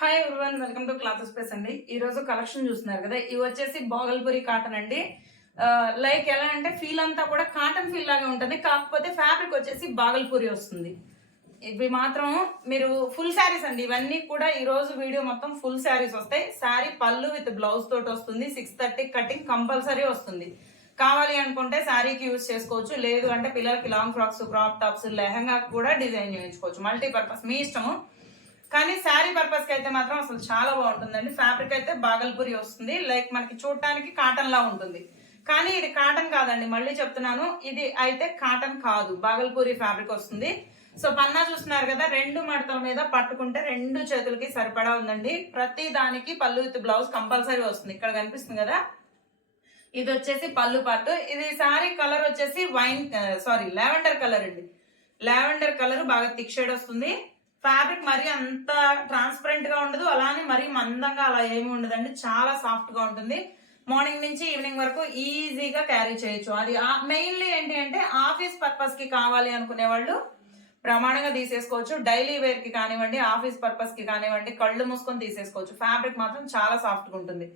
Hi everyone, welcome to cloth space అండి. ఈ రోజు కలెక్షన్ చూస్తున్నారు కదా, ఇవి వచ్చేసి బాగల్పూరి కాటన్ అండి. లైక్ ఎలా అంటే ఫీల్ అంతా కూడా కాటన్ ఫీల్ లాగా ఉంటుంది, కాకపోతే ఫ్యాబ్రిక్ వచ్చేసి బాగల్పూరి వస్తుంది. ఇవి మాత్రం మీరు ఫుల్ శారీస్ అండి. ఇవన్నీ కూడా ఈ రోజు వీడియో మొత్తం ఫుల్ శారీస్ వస్తాయి. శారీ పళ్ళు విత్ బ్లౌజ్ తోటి వస్తుంది. 630 కటింగ్ కంపల్సరీ వస్తుంది. కావాలి అనుకుంటే శారీకి యూజ్ చేసుకోవచ్చు, లేదు అంటే పిల్లలకి long frocks, crop tops, lehenga కూడా డిజైన్ చేయించుకోవచ్చు. మల్టీపర్పస్ మీ ఇష్టము. కానీ శారీ పర్పస్ కి అయితే మాత్రం అసలు చాలా బాగుంటుందండి. ఫ్యాబ్రిక్ అయితే బాగల్పూరి వస్తుంది. లైక్ మనకి చూడటానికి కాటన్ లా ఉంటుంది, కానీ ఇది కాటన్ కాదండి. మళ్ళీ చెప్తున్నాను, ఇది అయితే కాటన్ కాదు, బాగల్పూరి ఫ్యాబ్రిక్ వస్తుంది. సో పన్నా చూస్తున్నారు కదా, రెండు మడతల మీద పట్టుకుంటే రెండు చేతులకి సరిపడా ఉందండి. ప్రతి దానికి పళ్ళు విత్ బ్లౌజ్ కంపల్సరీ వస్తుంది. ఇక్కడ కనిపిస్తుంది కదా, ఇది వచ్చేసి పళ్ళు పార్ట్. ఇది శారీ కలర్ వచ్చేసి లావెండర్ కలర్ అండి. లావెండర్ కలర్ బాగా థిక్ షేడ్ వస్తుంది. ఫ్యాబ్రిక్ మరి అంత ట్రాన్స్పరెంట్ గా ఉండదు, అలానే మరి మందంగా అలా ఏమి ఉండదండి. చాలా సాఫ్ట్ గా ఉంటుంది. మార్నింగ్ నుంచి ఈవినింగ్ వరకు ఈజీగా క్యారీ చేయొచ్చు. అది మెయిన్లీ ఏంటి అంటే ఆఫీస్ పర్పస్ కి కావాలి అనుకునే వాళ్ళు ప్రమాణంగా తీసేసుకోవచ్చు. డైలీ వేర్ కి కానివ్వండి, ఆఫీస్ పర్పస్ కి కానివ్వండి, కళ్ళు మూసుకొని తీసేసుకోవచ్చు. ఫ్యాబ్రిక్ మాత్రం చాలా సాఫ్ట్ గా ఉంటుంది.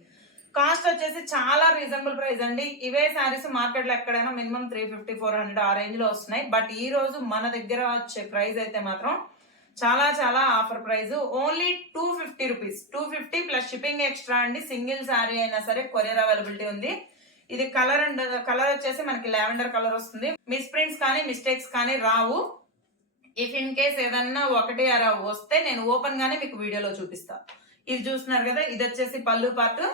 కాస్ట్ వచ్చేసి చాలా రీజనబుల్ ప్రైస్ అండి. ఇవే శారీస్ మార్కెట్ లో ఎక్కడైనా మినిమం 350-400 ఆ రేంజ్ లో వస్తున్నాయి. బట్ ఈ రోజు మన దగ్గర వచ్చే ప్రైస్ అయితే మాత్రం చాలా చాలా offer price. Only 250 rupees. 250 plus shipping extra అండి. సింగిల్ శారీ అయినా సరే కొరియర్ అవైలబిలిటీ ఉంది. ఇది కలర్ అండ్ కలర్ వచ్చేసి మనకి లావెండర్ కలర్ వస్తుంది. మిస్ ప్రింట్స్ కానీ మిస్టేక్స్ కానీ రావు. ఇఫ్ ఇన్ కేస్ ఏదన్నా ఒకటి అరా వస్తే నేను ఓపెన్ గానే మీకు వీడియోలో చూపిస్తా. ఇది చూస్తున్నారు కదా, ఇది వచ్చేసి పళ్ళు పార్ట్.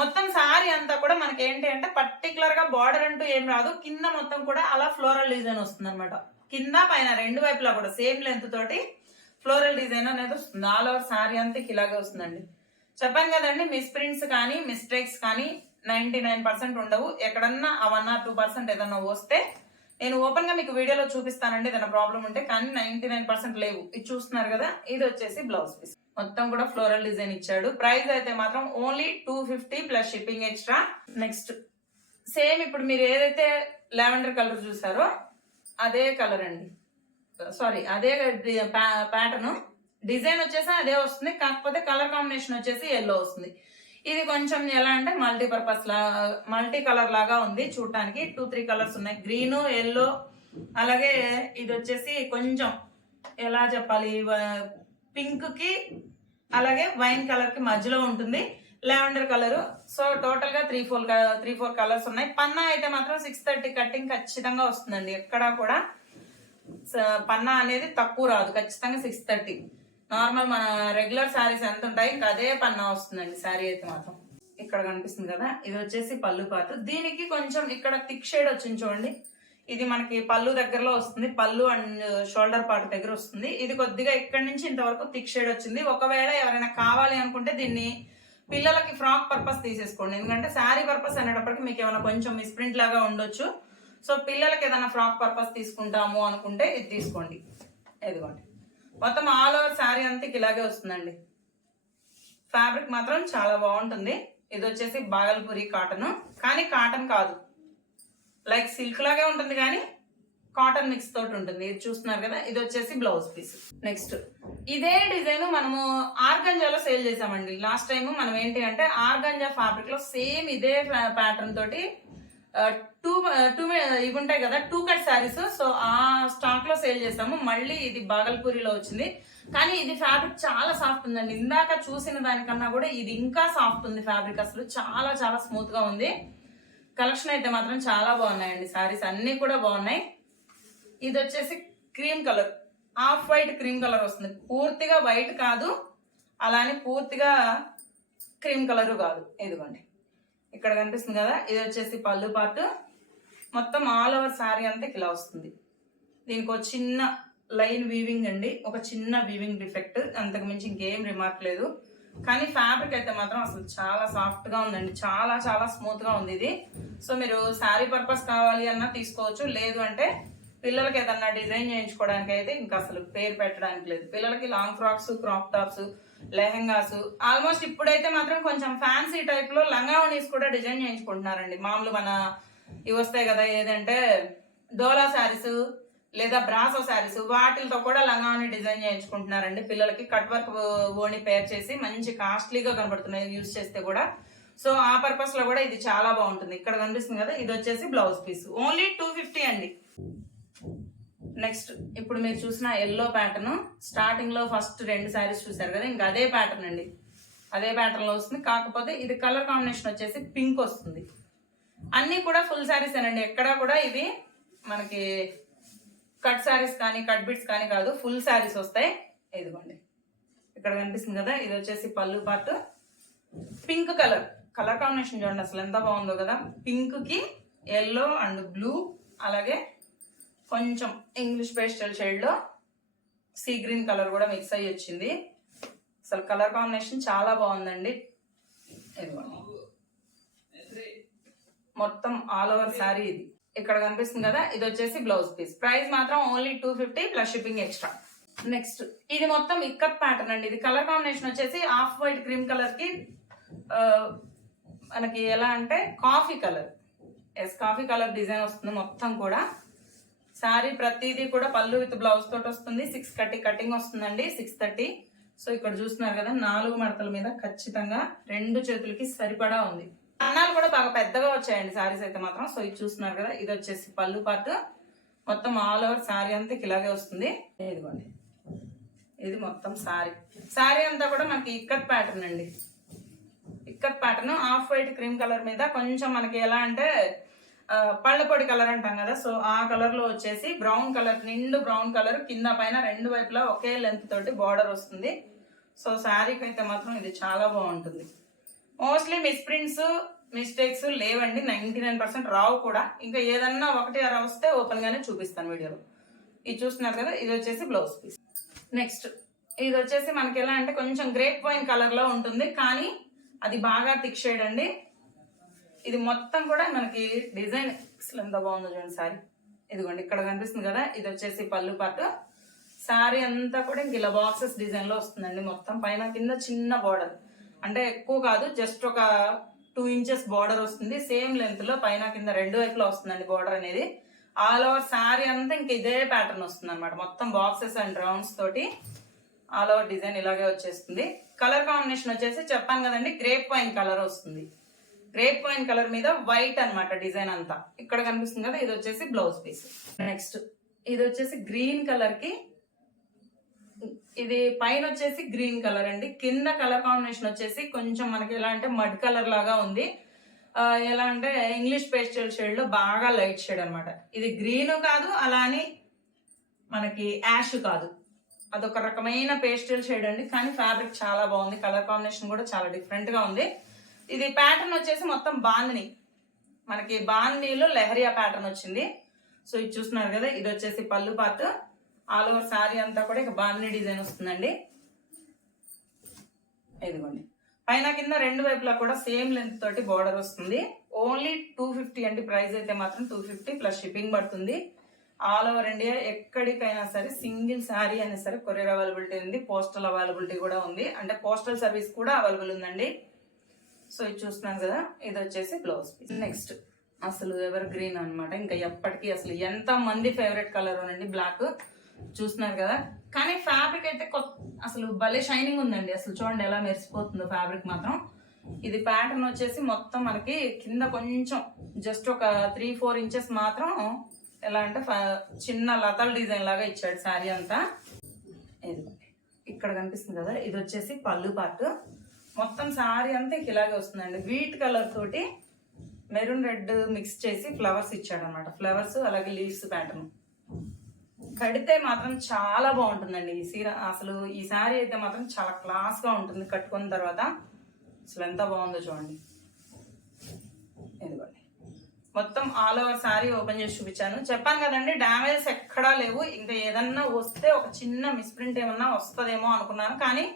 మొత్తం శారీ అంతా కూడా మనకి ఏంటి అంటే పర్టికులర్ గా బార్డర్ అంటూ ఏం రాదు. కింద మొత్తం కూడా అలా ఫ్లోరల్ డిజైన్ వస్తుంది అనమాట. కింద పైన రెండు వైపులా కూడా సేమ్ లెంత్ తోటి ఫ్లోరల్ డిజైన్ అనేది వస్తుంది. ఆల్ ఓవర్ శారీ అంతా ఇలాగే వస్తుందండి. చెప్పాను కదండి, మిస్ ప్రింట్స్ కానీ మిస్టేక్స్ కానీ 99% ఉండవు. ఎక్కడన్నా 1 or 2% ఏదన్నా వస్తే నేను ఓపెన్ గా మీకు వీడియోలో చూపిస్తానండి, ఏదైనా ప్రాబ్లం ఉంటే. కానీ 99% లేవు. ఇది చూస్తున్నారు కదా, ఇది వచ్చేసి బ్లౌజ్ పీస్. మొత్తం కూడా ఫ్లోరల్ డిజైన్ ఇచ్చాడు. ప్రైస్ అయితే మాత్రం only 250 plus shipping extra. Next same ఇప్పుడు మీరు ఏదైతే లావెండర్ కలర్ చూసారో అదే కలర్ అండి. అదే ప్యాటర్న్. డిజైన్ వచ్చేసి అదే వస్తుంది, కాకపోతే కలర్ కాంబినేషన్ వచ్చేసి ఎల్లో వస్తుంది. ఇది కొంచెం ఎలా అంటే మల్టీ కలర్ లాగా ఉంది చూడటానికి. 2-3 కలర్స్ ఉన్నాయి, గ్రీన్, ఎల్లో, అలాగే ఇది వచ్చేసి కొంచెం ఎలా చెప్పాలి, పింక్ కి అలాగే వైన్ కలర్ కి మధ్యలో ఉంటుంది లావెండర్ కలర్. సో టోటల్ గా 3-4 కలర్స్ ఉన్నాయి. పన్నా అయితే మాత్రం 630 కటింగ్ ఖచ్చితంగా వస్తుందండి. ఎక్కడా కూడా పన్నా అనేది తక్కువ రాదు, ఖచ్చితంగా 630. నార్మల్ మన రెగ్యులర్ శారీస్ ఎంత ఉంటాయి ఇంకా అదే పన్నా వస్తుందండి శారీ అయితే మాత్రం. ఇక్కడ కనిపిస్తుంది కదా, ఇది వచ్చేసి పళ్ళు పార్ట్. దీనికి కొంచెం ఇక్కడ థిక్ షేడ్ వచ్చింది చూడండి. ఇది మనకి పళ్ళు దగ్గరలో వస్తుంది, పళ్ళు అండ్ షోల్డర్ పార్ట్ దగ్గర వస్తుంది. ఇది కొద్దిగా ఇక్కడ నుంచి ఇంతవరకు థిక్ షేడ్ వచ్చింది. ఒకవేళ ఎవరైనా కావాలి అనుకుంటే దీన్ని పిల్లలకి ఫ్రాక్ పర్పస్ తీసేసుకోండి, ఎందుకంటే శారీ పర్పస్ అనేటప్పటికి మీకు ఏమైనా కొంచెం మిస్ప్రింట్ లాగా ఉండొచ్చు. సో పిల్లలకి ఏదైనా ఫ్రాక్ పర్పస్ తీసుకుంటాము అనుకుంటే ఇది తీసుకోండి. ఇదిగోండి, మొత్తం ఆల్ ఓవర్ శారీ అంతా ఇలాగే వస్తుందండి. ఫ్యాబ్రిక్ మాత్రం చాలా బాగుంటుంది. ఇది వచ్చేసి బాగల్పూరి కాటన్, కానీ కాటన్ కాదు, లైక్ సిల్క్ లాగే ఉంటుంది కానీ కాటన్ మిక్స్ తోటి ఉంటుంది. ఇది చూస్తున్నారు కదా, ఇది వచ్చేసి బ్లౌజ్ పీస్. నెక్స్ట్ ఇదే డిజైన్ మనము ఆర్గంజాలో సేల్ చేసామండి లాస్ట్ టైం. మనం ఏంటి అంటే ఆర్గంజా ఫ్యాబ్రిక్ లో సేమ్ ఇదే ప్యాటర్న్ తోటి ఇవి ఉంటాయి కదా 2 కట్ శారీస్. సో ఆ స్టాక్ లో సేల్ చేసాము. మళ్ళీ ఇది బాగల్పూరిలో వచ్చింది, కానీ ఇది ఫ్యాబ్రిక్ చాలా సాఫ్ట్ ఉందండి. ఇందాక చూసిన దానికన్నా కూడా ఇది ఇంకా సాఫ్ట్ ఉంది ఫ్యాబ్రిక్. అసలు చాలా చాలా స్మూత్ గా ఉంది. కలెక్షన్ అయితే మాత్రం చాలా బాగున్నాయండి. శారీస్ అన్ని కూడా బాగున్నాయి. ఇది వచ్చేసి cream colour, off white cream colour వస్తుంది. పూర్తిగా వైట్ కాదు, అలానే పూర్తిగా క్రీమ్ కలర్ కాదు. ఇదిగోండి, ఇక్కడ కనిపిస్తుంది కదా, ఇది వచ్చేసి పళ్ళు పార్ట్. మొత్తం ఆల్ ఓవర్ శారీ అంతా ఇలా వస్తుంది. దీనికి ఒక చిన్న లైన్ వీవింగ్ అండి, ఒక చిన్న వీవింగ్ డిఫెక్ట్, అంతకు మించి ఇంకేం రిమార్క్ లేదు. కానీ ఫ్యాబ్రిక్ అయితే మాత్రం అసలు చాలా సాఫ్ట్ గా ఉందండి, చాలా చాలా స్మూత్ గా ఉంది ఇది. సో మీరు శారీ పర్పస్ కావాలి అన్నా తీసుకోవచ్చు, లేదు అంటే పిల్లలకి ఏదన్నా డిజైన్ చేయించుకోవడానికి అయితే ఇంకా అసలు పేరు పెట్టడానికి లేదు. పిల్లలకి long frocks, crop tops, lehengas, almost ఇప్పుడైతే మాత్రం కొంచెం ఫ్యాన్సీ టైప్ లో లంగావనీస్ కూడా డిజైన్ చేయించుకుంటున్నారండి. మామూలు మన ఇవి వస్తాయి కదా, ఏదంటే డోలా శారీస్, లేదా బ్రాసో శారీస్ వాటితో కూడా లంగాని డిజైన్ చేయించుకుంటున్నారండి. పిల్లలకి కట్ వర్క్ ఓని పేర్ చేసి మంచి కాస్ట్లీగా కనబడుతున్నాయి యూజ్ చేస్తే కూడా. సో ఆ పర్పస్ లో కూడా ఇది చాలా బాగుంటుంది. ఇక్కడ కనిపిస్తుంది కదా, ఇది వచ్చేసి బ్లౌజ్ పీస్ ఓన్లీ 250 అండి. నెక్స్ట్ ఇప్పుడు మీరు చూసిన ఎల్లో ప్యాటర్న్, స్టార్టింగ్ లో ఫస్ట్ 2 శారీస్ చూసారు కదా, ఇంకా అదే ప్యాటర్న్ అండి. అదే ప్యాటర్న్ లో వస్తుంది, కాకపోతే ఇది కలర్ కాంబినేషన్ వచ్చేసి పింక్ వస్తుంది. అన్ని కూడా ఫుల్ శారీస్ ఏనండి, ఎక్కడా కూడా ఇవి మనకి కట్ శారీస్ కానీ కట్ బిట్స్ కానీ కాదు, ఫుల్ శారీస్ వస్తాయి. ఇదిగోండి ఇక్కడ కనిపిస్తుంది కదా, ఇది వచ్చేసి పళ్ళు పార్ట్. పింక్ కలర్ కాంబినేషన్ చూడండి అసలు ఎంత బాగుందో కదా. పింక్ కి ఎల్లో అండ్ బ్లూ, అలాగే కొంచెం ఇంగ్లీష్ పేస్టల్ షేడ్ లో సీ గ్రీన్ కలర్ కూడా మిక్స్ అయ్యి వచ్చింది. అసలు కలర్ కాంబినేషన్ చాలా బాగుందండి. మొత్తం ఆల్ ఓవర్ శారీ ఇది. ఇక్కడ కనిపిస్తుంది కదా, ఇది వచ్చేసి బ్లౌజ్ పీస్. ప్రైస్ మాత్రం only 250 plus shipping extra. Next ఇది మొత్తం ఇక్కత్ ప్యాటర్న్ అండి. ఇది కలర్ కాంబినేషన్ వచ్చేసి ఆఫ్ వైట్ క్రీమ్ కలర్ కి మనకి ఎలా అంటే coffee colour, coffee colour design వస్తుంది మొత్తం కూడా. శారీ ప్రతిదీ కూడా పళ్ళు విత్ బ్లౌజ్ తోటి వస్తుంది. 630 కటింగ్ వస్తుందండి, 630. సో ఇక్కడ చూస్తున్నారు కదా, 4 మడతల మీద ఖచ్చితంగా 2 చేతులకి సరిపడా ఉంది. అన్నాలు కూడా బాగా పెద్దగా వచ్చాయండి శారీస్ అయితే మాత్రం. సో ఇది చూస్తున్నారు కదా, ఇది వచ్చేసి పళ్ళు పార్ట్. మొత్తం ఆల్ ఓవర్ శారీ అంతా ఇలాగే వస్తుంది. ఇదిగోండి ఇది మొత్తం శారీ అంతా కూడా మనకి ఇక్కత్ ప్యాటర్న్ అండి. Ikat pattern off white cream colour మీద కొంచెం మనకి ఎలా అంటే పళ్ళ పొడి కలర్ అంటాం కదా, సో ఆ కలర్ లో వచ్చేసి బ్రౌన్ కలర్, నిండు బ్రౌన్ కలర్, కింద పైన 2 వైపులా ఒకే లెంత్ తోటి బార్డర్ వస్తుంది. సో శారీకి అయితే మాత్రం ఇది చాలా బాగుంటుంది. మోస్ట్లీ మిస్ప్రింట్స్ మిస్టేక్స్ లేవండి, 99% రావు కూడా. ఇంకా ఏదన్నా 1 వస్తే ఓపెన్ గానే చూపిస్తాను వీడియోలో. ఇది చూస్తున్నారు కదా, ఇది వచ్చేసి బ్లౌజ్ పీస్. నెక్స్ట్ ఇది వచ్చేసి మనకి ఎలా అంటే కొంచెం గ్రేప్ వైన్ కలర్ లో ఉంటుంది, కానీ అది బాగా థిక్ షేడ్ అండి. ఇది మొత్తం కూడా మనకి డిజైన్ అసలు ఎంత బాగుందో చూడండి శారీ. ఇదిగోండి ఇక్కడ కనిపిస్తుంది కదా, ఇది వచ్చేసి పళ్ళు పార్ట్. శారీ అంతా కూడా ఇంక ఇలా బాక్సెస్ డిజైన్ లో వస్తుందండి. మొత్తం పైన కింద చిన్న బార్డర్, అంటే ఎక్కువ కాదు, జస్ట్ ఒక 2 ఇంచెస్ బార్డర్ వస్తుంది. సేమ్ లెంత్ లో పైన కింద 2 వైపులో వస్తుందండి బార్డర్ అనేది. ఆల్ ఓవర్ శారీ అంతా ఇంక ఇదే ప్యాటర్న్ వస్తుంది అనమాట. మొత్తం బాక్సెస్ అండ్ రౌండ్స్ తోటి ఆల్ ఓవర్ డిజైన్ ఇలాగే వచ్చేస్తుంది. కలర్ కాంబినేషన్ వచ్చేసి చెప్పాను కదండి, గ్రేప్ వైన్ కలర్ వస్తుంది. గ్రేప్ వైన్ కలర్ మీద వైట్ అన్నమాట డిజైన్ అంతా. ఇక్కడ కనిపిస్తుంది కదా, ఇది వచ్చేసి బ్లౌజ్ పీస్. నెక్స్ట్ ఇది వచ్చేసి గ్రీన్ కలర్ కి, ఇది పైన వచ్చేసి గ్రీన్ కలర్ అండి. కింద కలర్ కాంబినేషన్ వచ్చేసి కొంచెం మనకి ఎలా అంటే మడ్ కలర్ లాగా ఉంది. ఎలా అంటే ఇంగ్లీష్ పేస్టల్ షేడ్ లో బాగా లైట్ షేడ్ అన్నమాట. ఇది గ్రీన్ కాదు, అలా అని మనకి యాష్ కాదు, అదొక రకమైన పేస్టల్ షేడ్ అండి. కానీ ఫ్యాబ్రిక్ చాలా బాగుంది, కలర్ కాంబినేషన్ కూడా చాలా డిఫరెంట్ గా ఉంది. ఇది ప్యాటర్న్ వచ్చేసి మొత్తం బాందిని, మనకి బాందినీలో లెహరియా ప్యాటర్న్ వచ్చింది. సో ఇది చూస్తున్నారు కదా, ఇది వచ్చేసి పళ్ళు పార్ట్. ఆల్ ఓవర్ శారీ అంతా కూడా ఇక బాందిని డిజైన్ వస్తుందండి. ఇదిగోండి పైన కింద 2 వైపులా కూడా సేమ్ లెంత్ తోటి బార్డర్ వస్తుంది. ఓన్లీ 250 అండి. ప్రైస్ అయితే మాత్రం 250 ప్లస్ షిప్పింగ్ పడుతుంది. ఆల్ ఓవర్ ఇండియా ఎక్కడికైనా సరే సింగిల్ శారీ అయినా సరే కొరియర్ అవైలబిలిటీ ఉంది, పోస్టల్ అవైలబిలిటీ కూడా ఉంది, అంటే పోస్టల్ సర్వీస్ కూడా అవైలబుల్ ఉందండి. సో ఇది చూస్తున్నాను కదా, ఇది వచ్చేసి బ్లౌజ్ పీస్. నెక్స్ట్ అసలు ఎవర్ గ్రీన్ అనమాట, ఇంకా ఎప్పటికీ అసలు ఎంత మంది ఫేవరెట్ కలర్ అనండి బ్లాక్. చూస్తున్నారు కదా, కానీ ఫ్యాబ్రిక్ అయితే అసలు భలే షైనింగ్ ఉందండి. అసలు చూడండి ఎలా మెరిసిపోతుందో ఫ్యాబ్రిక్ మాత్రం. ఇది ప్యాటర్న్ వచ్చేసి మొత్తం మనకి కింద కొంచెం జస్ట్ ఒక 3-4 ఇంచెస్ మాత్రం ఎలా అంటే చిన్న లతల్ డిజైన్ లాగా ఇచ్చాడు శారీ అంతా. ఇది ఇక్కడ కనిపిస్తుంది కదా, ఇది వచ్చేసి పళ్ళు పార్ట్. మొత్తం శారీ అంతా ఇలాగే వస్తుందండి. వీట్ కలర్ తోటి మెరూన్ రెడ్ మిక్స్ చేసి ఫ్లవర్స్ ఇచ్చాడు అనమాట. ఫ్లవర్స్ అలాగే లీవ్స్ ప్యాటర్న్ కడితే మాత్రం చాలా బాగుంటుందండి ఈ సీర. అసలు ఈ శారీ అయితే మాత్రం చాలా క్లాస్ గా ఉంటుంది కట్టుకున్న తర్వాత. అసలు ఎంత బాగుందో చూడండి. ఇదిగోండి మొత్తం ఆల్ ఓవర్ శారీ ఓపెన్ చేసి చూపించాను. చెప్పాను కదండి, డ్యామేజెస్ ఎక్కడా లేవు. ఇంకా ఏదన్నా వస్తే ఒక చిన్న మిస్ప్రింట్ ఏమన్నా వస్తుందేమో అనుకున్నాను, కానీ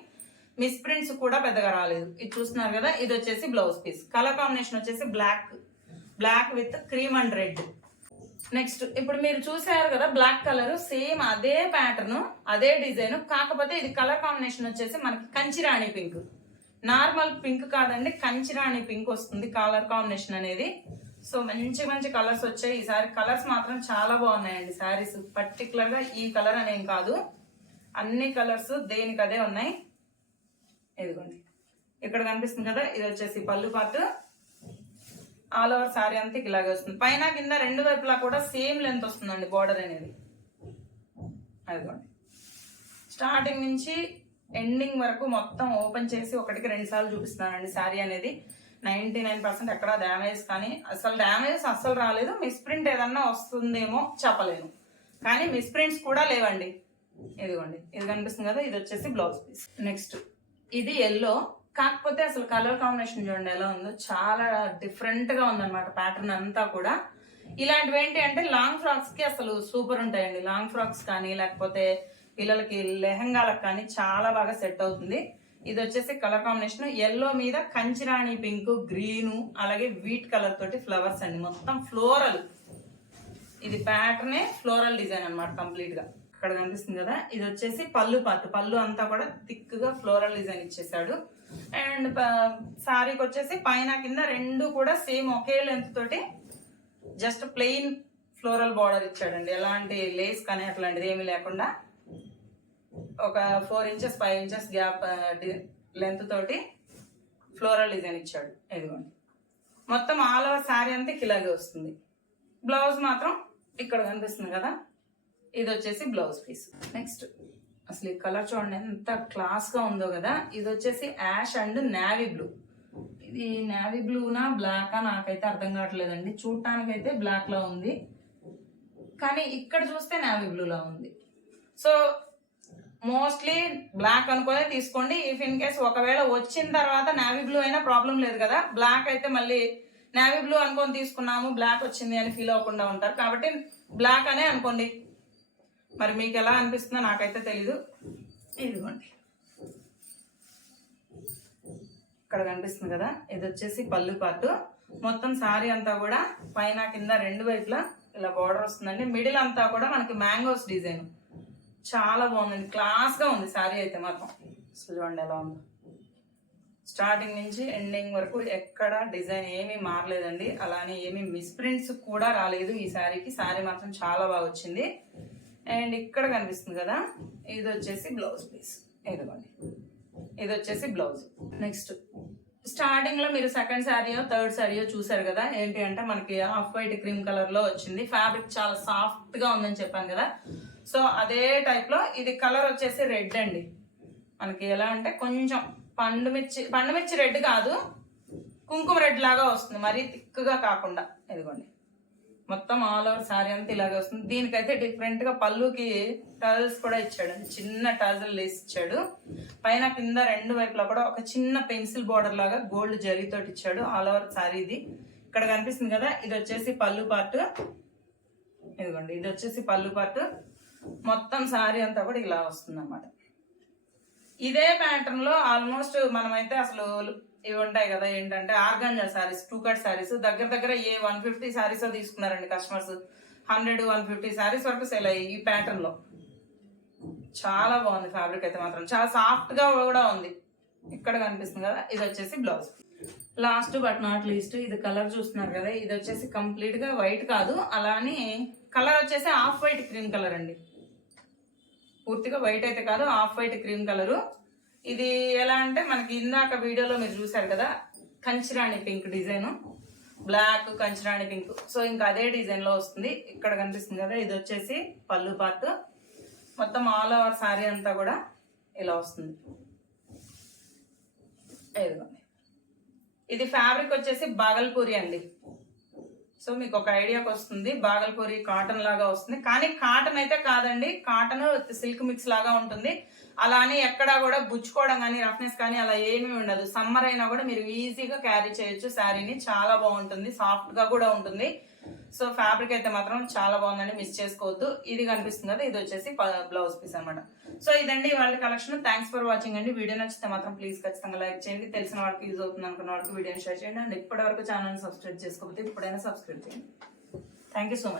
మిస్ప్రింట్స్ కూడా పెద్దగా రాలేదు. ఇది చూస్తున్నారు కదా, ఇది వచ్చేసి బ్లౌజ్ పీస్. కలర్ కాంబినేషన్ వచ్చేసి black with cream and red. Next ఇప్పుడు మీరు చూసారు కదా బ్లాక్ కలర్, సేమ్ అదే ప్యాటర్న్ అదే డిజైన్, కాకపోతే ఇది కలర్ కాంబినేషన్ వచ్చేసి మనకి కంచిరాణి పింక్. నార్మల్ పింక్ కాదండి, కంచిరాణి పింక్ వస్తుంది కలర్ కాంబినేషన్ అనేది. సో మంచి మంచి కలర్స్ వచ్చాయి ఈసారి. కలర్స్ మాత్రం చాలా బాగున్నాయండి శారీస్. పర్టికులర్ గా ఈ కలర్ అనేం కాదు, అన్ని కలర్స్ దేనికి అదే ఉన్నాయి. ఇదిగోండి ఇక్కడ కనిపిస్తుంది కదా, ఇది వచ్చేసి పళ్ళు పార్ట్. ఆల్ ఓవర్ శారీ అంతా ఇలాగే వస్తుంది. పైన కింద రెండు వైపులా కూడా సేమ్ లెంత్ వస్తుందండి బోర్డర్ అనేది. అదిగోండి స్టార్టింగ్ నుంచి ఎండింగ్ వరకు మొత్తం ఓపెన్ చేసి ఒకటికి 2 సార్లు చూపిస్తున్నానండి శారీ అనేది. 99% ఎక్కడ డ్యామేజ్ కానీ అసలు డ్యామేజ్ అస్సలు రాలేదు. మిస్ప్రింట్ ఏదన్నా వస్తుందేమో చెప్పలేను, కానీ మిస్ప్రింట్స్ కూడా లేవండి. ఇదిగోండి ఇది కనిపిస్తుంది కదా, ఇది వచ్చేసి బ్లౌజ్ పీస్. నెక్స్ట్ ఇది ఎల్లో, కాకపోతే అసలు కలర్ కాంబినేషన్ చూడండి ఎలా ఉందో, చాలా డిఫరెంట్ గా ఉందన్నమాట ప్యాటర్న్ అంతా కూడా. ఇలాంటివి ఏంటి అంటే లాంగ్ ఫ్రాక్స్ కి అసలు సూపర్ ఉంటాయండి. లాంగ్ ఫ్రాక్స్ కానీ లేకపోతే పిల్లలకి లెహంగాలకు కానీ చాలా బాగా సెట్ అవుతుంది. ఇది వచ్చేసి కలర్ కాంబినేషన్ ఎల్లో మీద కంచిరాణి పింక్, గ్రీను, అలాగే వీట్ కలర్ తోటి ఫ్లవర్స్ అండి. మొత్తం ఫ్లోరల్, ఇది ప్యాటర్నే ఫ్లోరల్ డిజైన్ అన్నమాట కంప్లీట్ గా. ఇక్కడ కనిపిస్తుంది కదా, ఇది వచ్చేసి పళ్ళు పార్ట్. పళ్ళు అంతా కూడా థిక్ గా ఫ్లోరల్ డిజైన్ ఇచ్చేసాడు. అండ్ సారీకి వచ్చేసి పైన కింద రెండు కూడా సేమ్ ఒకే లెంత్ తోటి జస్ట్ ప్లెయిన్ ఫ్లోరల్ బార్డర్ ఇచ్చాడండి. ఎలాంటి లేస్ కానీ అట్లాంటిది ఏమీ లేకుండా ఒక 4 ఇంచెస్ 5 ఇంచెస్ గ్యాప్ లెంత్ తోటి ఫ్లోరల్ డిజైన్ ఇచ్చాడు. ఇదిగోండి మొత్తం ఆల్ ఓవర్ శారీ అంతా ఇలాగే వస్తుంది. బ్లౌజ్ మాత్రం ఇక్కడ కనిపిస్తుంది కదా, ఇది వచ్చేసి బ్లౌజ్ పీస్. నెక్స్ట్ అసలు ఈ కలర్ చూడండి ఎంత క్లాస్ గా ఉందో కదా. ఇది వచ్చేసి యాష్ అండ్ నేవీ బ్లూ. ఇది నేవీ బ్లూనా బ్లాకా నాకైతే అర్థం కావట్లేదండి. చూడటానికైతే బ్లాక్ లా ఉంది, కానీ ఇక్కడ చూస్తే నేవీ బ్లూ లా ఉంది. సో మోస్ట్లీ బ్లాక్ అనుకునే తీసుకోండి. ఇఫ్ ఇన్ కేస్ ఒకవేళ వచ్చిన తర్వాత నేవీ బ్లూ అయినా ప్రాబ్లం లేదు కదా. బ్లాక్ అయితే మళ్ళీ నేవీ బ్లూ అనుకొని తీసుకున్నాము బ్లాక్ వచ్చింది అని ఫీల్ అవ్వకుండా ఉంటారు, కాబట్టి బ్లాక్ అనే అనుకోండి. మరి మీకు ఎలా అనిపిస్తుందో నాకైతే తెలీదు. ఇదిగోండి ఇక్కడ కనిపిస్తుంది కదా, ఇది వచ్చేసి పళ్ళు పార్ట్. మొత్తం శారీ అంతా కూడా పైన కింద రెండు వైపులా ఇలా బార్డర్ వస్తుందండి. మిడిల్ అంతా కూడా మనకి మ్యాంగోస్ డిజైన్ చాలా బాగుందండి. క్లాస్ గా ఉంది శారీ అయితే మాత్రం. చూడండి ఎలా ఉందో, స్టార్టింగ్ నుంచి ఎండింగ్ వరకు ఎక్కడ డిజైన్ ఏమీ మారలేదండి. అలానే ఏమీ మిస్ప్రింట్స్ కూడా రాలేదు ఈ శారీకి. శారీ మాత్రం చాలా బాగా వచ్చింది. అండ్ ఇక్కడ కనిపిస్తుంది కదా, ఇది వచ్చేసి బ్లౌజ్ పీస్. ఇదిగోండి ఇది వచ్చేసి బ్లౌజ్. నెక్స్ట్ స్టార్టింగ్ లో మీరు సెకండ్ శారీయో థర్డ్ శారీయో చూసారు కదా, ఏంటి అంటే మనకి ఆఫ్ వైట్ క్రీమ్ కలర్ లో వచ్చింది. ఫ్యాబ్రిక్ చాలా సాఫ్ట్ గా ఉందని చెప్పాను కదా. సో అదే టైప్ లో ఇది కలర్ వచ్చేసి రెడ్ అండి. మనకి ఎలా అంటే కొంచెం పండుమిర్చి రెడ్ కాదు, కుంకుమ రెడ్ లాగా వస్తుంది, మరీ థిక్గా కాకుండా. ఇదిగోండి మొత్తం ఆల్ ఓవర్ శారీ అంతా ఇలాగే వస్తుంది. దీనికైతే డిఫరెంట్ గా పళ్ళుకి టజల్స్ కూడా ఇచ్చాడు, చిన్న టజల్ లేసి ఇచ్చాడు. పైన కింద రెండు వైపులా కూడా ఒక చిన్న పెన్సిల్ బోర్డర్ లాగా గోల్డ్ జరీతోటి ఇచ్చాడు ఆల్ ఓవర్ శారీ. ఇది ఇక్కడ కనిపిస్తుంది కదా, ఇది వచ్చేసి పళ్ళు పార్ట్. ఇదిగోండి ఇది వచ్చేసి పళ్ళు పార్ట్. మొత్తం శారీ అంతా కూడా ఇలా వస్తుంది అన్నమాట. ఇదే ప్యాటర్న్ లో ఆల్మోస్ట్ మనమైతే అసలు ఇవి ఉంటాయి కదా, ఏంటంటే ఆర్గాంజా శారీస్, 2 కట్ శారీస్ దగ్గర దగ్గర 150 శారీస్ తీసుకున్నారండి కస్టమర్స్. 100-150 శారీస్ వరకు సేల్ అయ్యి ఈ ప్యాటర్న్ లో. చాలా బాగుంది ఫ్యాబ్రిక్ అయితే మాత్రం, చాలా సాఫ్ట్ గా కూడా ఉంది. ఇక్కడ కనిపిస్తుంది కదా, ఇది వచ్చేసి blouse. Last but not least ఇది కలర్ చూస్తున్నారు కదా, ఇది వచ్చేసి కంప్లీట్ గా వైట్ కాదు, అలానే కలర్ వచ్చేసి ఆఫ్ వైట్ క్రీమ్ కలర్ అండి. పూర్తిగా వైట్ అయితే కాదు, ఆఫ్ వైట్ క్రీమ్ కలరు. ఇది ఎలా అంటే మనకి ఇందాక వీడియోలో మీరు చూసారు కదా, కంచిరాణి పింక్ డిజైన్, బ్లాక్ కంచిరాణి పింక్. సో ఇంకా అదే డిజైన్ లో వస్తుంది. ఇక్కడ కనిపిస్తుంది కదా, ఇది వచ్చేసి పళ్ళు పార్ట్. మొత్తం ఆల్ ఓవర్ శారీ అంతా కూడా ఇలా వస్తుంది. ఇది ఫ్యాబ్రిక్ వచ్చేసి బాగల్పూరి అండి. సో మీకు ఒక ఐడియాకి వస్తుంది, బాగల్పూరి కాటన్ లాగా వస్తుంది, కానీ కాటన్ అయితే కాదండి, కాటన్ సిల్క్ మిక్స్ లాగా ఉంటుంది. అలానే ఎక్కడా కూడా గుచ్చుకోవడం కానీ రఫ్నెస్ కానీ అలా ఏమీ ఉండదు. సమ్మర్ అయినా కూడా మీరు ఈజీగా క్యారీ చేయొచ్చు శారీని. చాలా బాగుంటుంది, సాఫ్ట్ గా కూడా ఉంటుంది. సో ఫ్యాబ్రిక్ అయితే మాత్రం చాలా బాగుందండి, మిస్ చేసుకోవద్దు. ఇది కనిపిస్తుంది కదా, ఇది వచ్చేసి బ్లౌజ్ పీస్ అనమాట. సో ఇదండి వాళ్ళ కలెక్షన్. థ్యాంక్స్ ఫర్ వాచింగ్ అండి. వీడియో నచ్చితే మాత్రం ప్లీజ్ ఖచ్చితంగా లైక్ చేయండి. తెలిసిన వాళ్ళకి యూజ్ అవుతుంది అనుకున్న వాళ్ళకి వీడియోని షేర్ చేయండి. అండ్ ఇప్పటి వరకు ఛానల్ సబ్స్క్రైబ్ చేసుకోకపోతే ఇప్పుడైనా సబ్స్క్రైబ్ చేయండి. Thank you so much.